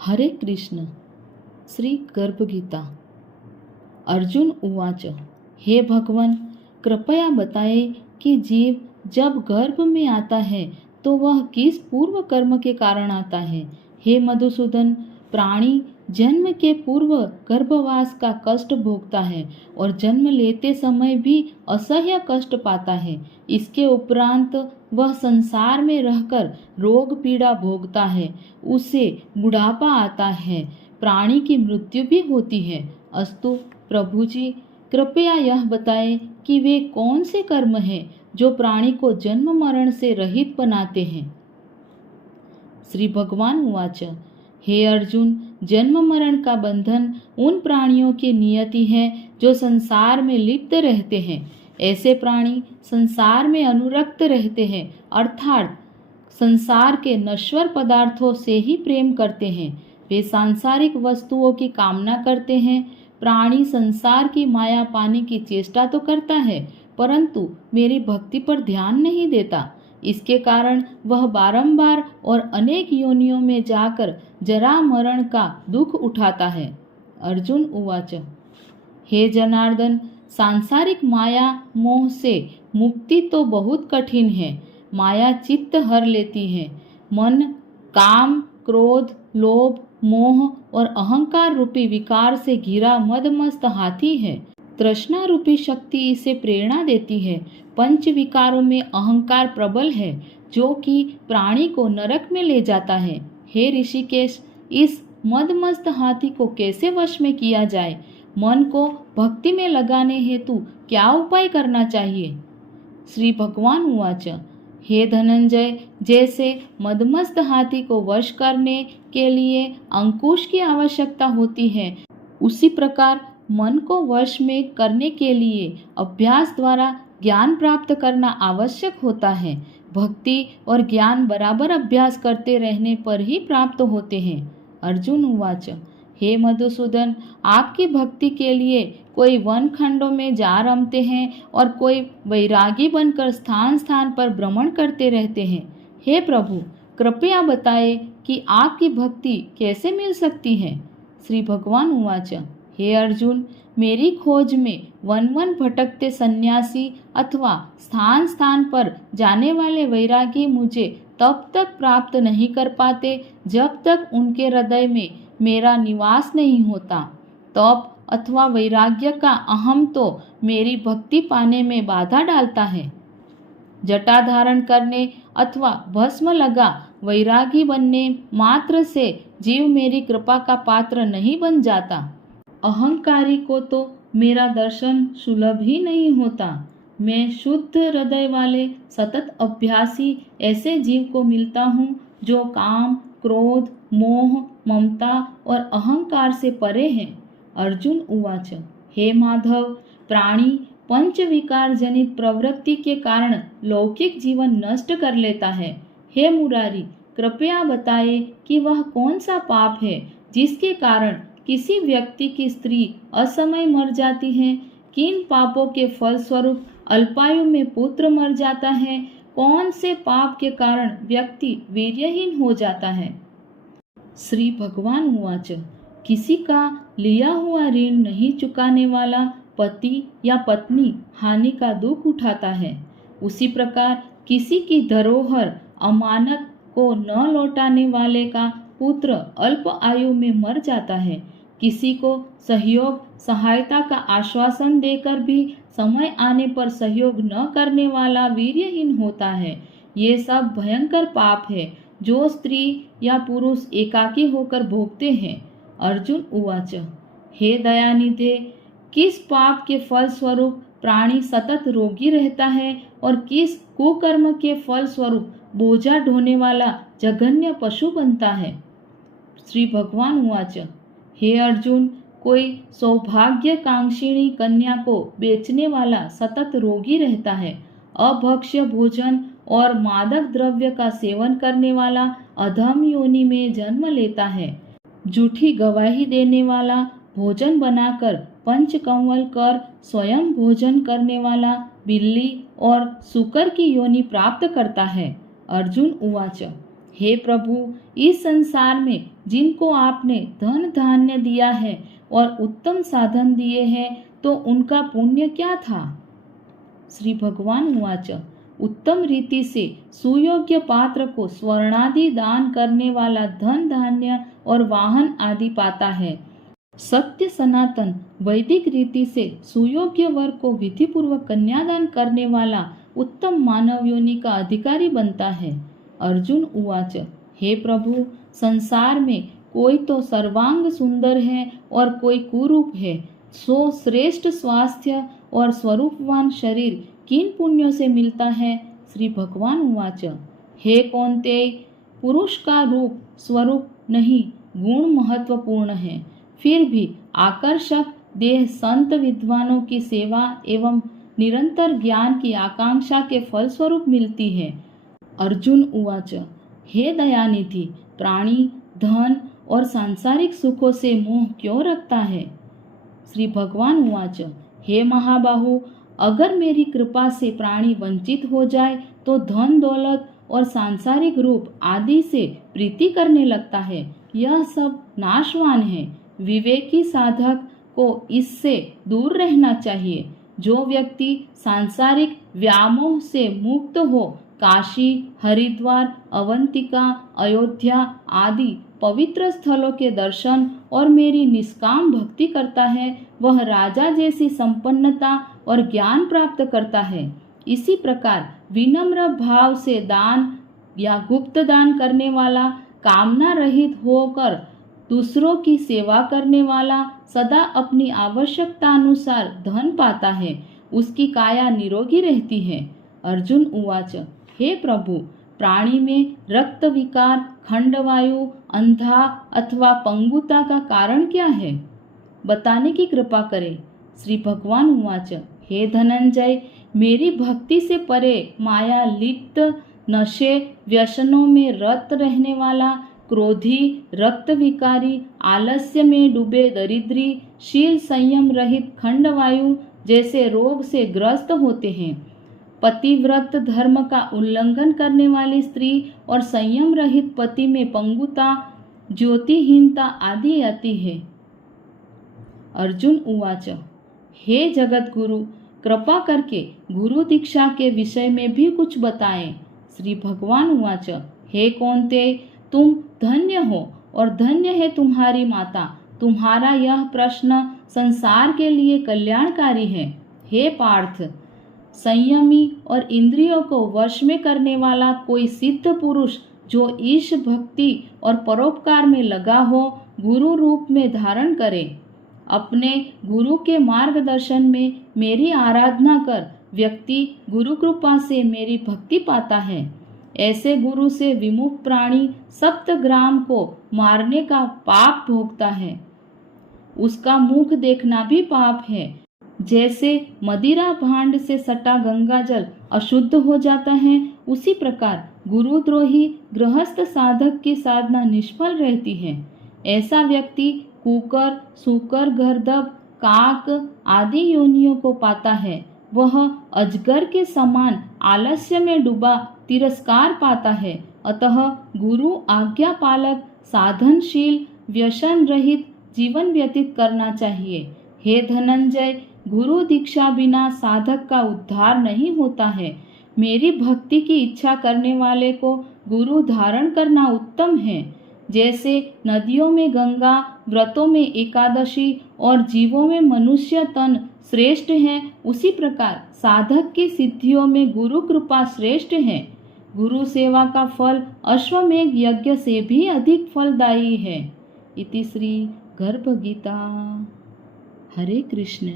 हरे कृष्ण। श्री गर्भगीता। अर्जुन उवाच। हे भगवान, कृपया बताए कि जीव जब गर्भ में आता है तो वह किस पूर्व कर्म के कारण आता है। हे मधुसूदन, प्राणी जन्म के पूर्व गर्भवास का कष्ट भोगता है और जन्म लेते समय भी असह्य कष्ट पाता है। इसके उपरांत वह संसार में रहकर रोग पीड़ा भोगता है, उसे बुढ़ापा आता है, प्राणी की मृत्यु भी होती है। अस्तु प्रभु जी, कृपया यह बताएं कि वे कौन से कर्म हैं जो प्राणी को जन्म मरण से रहित बनाते हैं। श्री भगवान उवाच। हे अर्जुन, जन्म मरण का बंधन उन प्राणियों की नियति है जो संसार में लिप्त रहते हैं। ऐसे प्राणी संसार में अनुरक्त रहते हैं, अर्थात संसार के नश्वर पदार्थों से ही प्रेम करते हैं। वे सांसारिक वस्तुओं की कामना करते हैं। प्राणी संसार की माया पाने की चेष्टा तो करता है, परंतु मेरी भक्ति पर ध्यान नहीं देता। इसके कारण वह बारंबार और अनेक योनियों में जाकर जरा मरण का दुख उठाता है। अर्जुन उवाच। हे जनार्दन, सांसारिक माया मोह से मुक्ति तो बहुत कठिन है। माया चित्त हर लेती है। मन काम, क्रोध, लोभ, मोह और अहंकार रूपी विकार से घिरा मदमस्त हाथी है। तृष्णा रूपी शक्ति इसे प्रेरणा देती है। पंच विकारों में अहंकार प्रबल है, जो कि प्राणी को नरक में ले जाता है। हे ऋषिकेश, इस मदमस्त हाथी को कैसे वश में किया जाए? मन को भक्ति में लगाने हेतु क्या उपाय करना चाहिए? श्री भगवान उवाच। हे धनंजय, जैसे मदमस्त हाथी को वश करने के लिए अंकुश की आवश्यकता होती है, उसी प्रकार मन को वश में करने के लिए अभ्यास द्वारा ज्ञान प्राप्त करना आवश्यक होता है। भक्ति और ज्ञान बराबर अभ्यास करते रहने पर ही प्राप्त होते हैं। अर्जुन उवाच। हे मधुसूदन, आपकी भक्ति के लिए कोई वन खंडों में जा रमते हैं और कोई वैरागी बनकर स्थान स्थान पर भ्रमण करते रहते हैं। हे प्रभु, कृपया बताएं कि आपकी भक्ति कैसे मिल सकती है। श्री भगवान उवाच। हे अर्जुन, मेरी खोज में वन वन भटकते सन्यासी अथवा स्थान स्थान पर जाने वाले वैरागी मुझे तब तक प्राप्त नहीं कर पाते जब तक उनके हृदय में मेरा निवास नहीं होता। तप अथवा वैराग्य का अहम तो मेरी भक्ति पाने में बाधा डालता है। जटा धारण करने अथवा भस्म लगा वैरागी बनने मात्र से जीव मेरी कृपा का पात्र नहीं बन जाता। अहंकारी को तो मेरा दर्शन सुलभ ही नहीं होता। मैं शुद्ध हृदय वाले सतत अभ्यासी ऐसे जीव को मिलता हूँ जो काम, क्रोध, मोह, ममता और अहंकार से परे हैं। अर्जुन उवाच। हे माधव, प्राणी पंच विकार जनित प्रवृत्ति के कारण लौकिक जीवन नष्ट कर लेता है। हे मुरारी, कृपया बताए कि वह कौन सा पाप है जिसके कारण किसी व्यक्ति की स्त्री असमय मर जाती है? किन पापों के फलस्वरूप अल्पायु में पुत्र मर जाता है? कौन से पाप के कारण व्यक्ति वीर्यहीन हो जाता है? श्री भगवान उवाच। किसी का लिया हुआ ऋण नहीं चुकाने वाला पति या पत्नी हानि का दुख उठाता है। उसी प्रकार किसी की धरोहर अमानत को न लौटाने वाले का पुत्र अल्प आयु में मर जाता है। किसी को सहयोग सहायता का आश्वासन देकर भी समय आने पर सहयोग न करने वाला वीर्यहीन होता है। ये सब भयंकर पाप है जो स्त्री या पुरुष एकाकी होकर भोगते हैं। अर्जुन उवाच। हे दयानिधे, किस पाप के फल स्वरूप प्राणी सतत रोगी रहता है और किस कुकर्म के फल स्वरूप बोझा ढोने वाला जघन्य पशु बनता है? श्री भगवान उवाच। हे अर्जुन, कोई सौभाग्यकांक्षिणी कन्या को बेचने वाला सतत रोगी रहता है। अभक्ष्य भोजन और मादक द्रव्य का सेवन करने वाला अधम योनि में जन्म लेता है। झूठी गवाही देने वाला भोजन बनाकर पंचकंवल कर स्वयं भोजन करने वाला बिल्ली और सूकर की योनि प्राप्त करता है। अर्जुन उवाच। हे प्रभु, इस संसार में जिनको आपने धन धान्य दिया है और उत्तम साधन दिए हैं, तो उनका पुण्य क्या था? श्री भगवान उवाच, उत्तम रीति से सुयोग्य पात्र को स्वर्णादि दान करने वाला धन धान्य और वाहन आदि पाता है। सत्य सनातन वैदिक रीति से सुयोग्य वर को विधि पूर्वक कन्यादान करने वाला उत्तम मानव योनि का अधिकारी बनता है। अर्जुन उवाच, हे प्रभु, संसार में कोई तो सर्वांग सुंदर है और कोई कुरूप है, सो श्रेष्ठ स्वास्थ्य और स्वरूपवान शरीर किन पुण्यों से मिलता है? श्री भगवान उवाच, हे कौन्तेय, पुरुष का रूप स्वरूप नहीं, गुण महत्वपूर्ण है। फिर भी आकर्षक देह संत विद्वानों की सेवा एवं निरंतर ज्ञान की आकांक्षा के फलस्वरूप मिलती है। अर्जुन उवाच, हे दयानिधि, प्राणी धन और सांसारिक सुखों से मोह क्यों रखता है? श्री भगवान उवाच, हे महाबाहु, अगर मेरी कृपा से प्राणी वंचित हो जाए तो धन दौलत और सांसारिक रूप आदि से प्रीति करने लगता है। यह सब नाशवान है। विवेकी साधक को इससे दूर रहना चाहिए। जो व्यक्ति सांसारिक व्यामोह से मुक्त हो काशी, हरिद्वार, अवंतिका, अयोध्या आदि पवित्र स्थलों के दर्शन और मेरी निष्काम भक्ति करता है, वह राजा जैसी संपन्नता और ज्ञान प्राप्त करता है। इसी प्रकार विनम्र भाव से दान या गुप्त दान करने वाला, कामना रहित होकर दूसरों की सेवा करने वाला सदा अपनी आवश्यकता अनुसार धन पाता है। उसकी काया निरोगी रहती है। अर्जुन उवाच, हे प्रभु, प्राणी में रक्त विकार, खंडवायु, अंधा अथवा पंगुता का कारण क्या है? बताने की कृपा करें। श्री भगवान उवाच, हे धनंजय, मेरी भक्ति से परे माया लिप्त, नशे व्यसनों में रत रहने वाला, क्रोधी, रक्त विकारी, आलस्य में डूबे दरिद्री, शील संयम रहित खंडवायु जैसे रोग से ग्रस्त होते हैं। पतिव्रत धर्म का उल्लंघन करने वाली स्त्री और संयम रहित पति में पंगुता, ज्योतिहीनता आदि आती है। अर्जुन उवाच, हे जगत गुरु, कृपा करके गुरु दीक्षा के विषय में भी कुछ बताएं। श्री भगवान उवाच, हे कौन्तेय, तुम धन्य हो और धन्य है तुम्हारी माता। तुम्हारा यह प्रश्न संसार के लिए कल्याणकारी है। हे पार्थ, संयमी और इंद्रियों को वश में करने वाला कोई सिद्ध पुरुष जो ईश भक्ति और परोपकार में लगा हो, गुरु रूप में धारण करे। अपने गुरु के मार्गदर्शन में मेरी आराधना कर व्यक्ति गुरु कृपा से मेरी भक्ति पाता है। ऐसे गुरु से विमुख प्राणी सप्तग्राम को मारने का पाप भोगता है। उसका मुख देखना भी पाप है। जैसे मदिरा भांड से सटा गंगा जल अशुद्ध हो जाता है, उसी प्रकार गुरुद्रोही गृहस्थ साधक की साधना निष्फल रहती है। ऐसा व्यक्ति कुकर, सूकर, गर्दभ, काक आदि योनियों को पाता है। वह अजगर के समान आलस्य में डूबा तिरस्कार पाता है। अतः गुरु आज्ञा पालक, साधनशील, व्यसन रहित जीवन व्यतीत करना चाहिए। हे धनंजय, गुरु दीक्षा बिना साधक का उद्धार नहीं होता है। मेरी भक्ति की इच्छा करने वाले को गुरु धारण करना उत्तम है। जैसे नदियों में गंगा, व्रतों में एकादशी और जीवों में मनुष्य तन श्रेष्ठ है, उसी प्रकार साधक की सिद्धियों में गुरु कृपा श्रेष्ठ है। गुरु सेवा का फल अश्वमेघ यज्ञ से भी अधिक फलदायी है। इति श्री गर्भ गीता। हरे कृष्ण।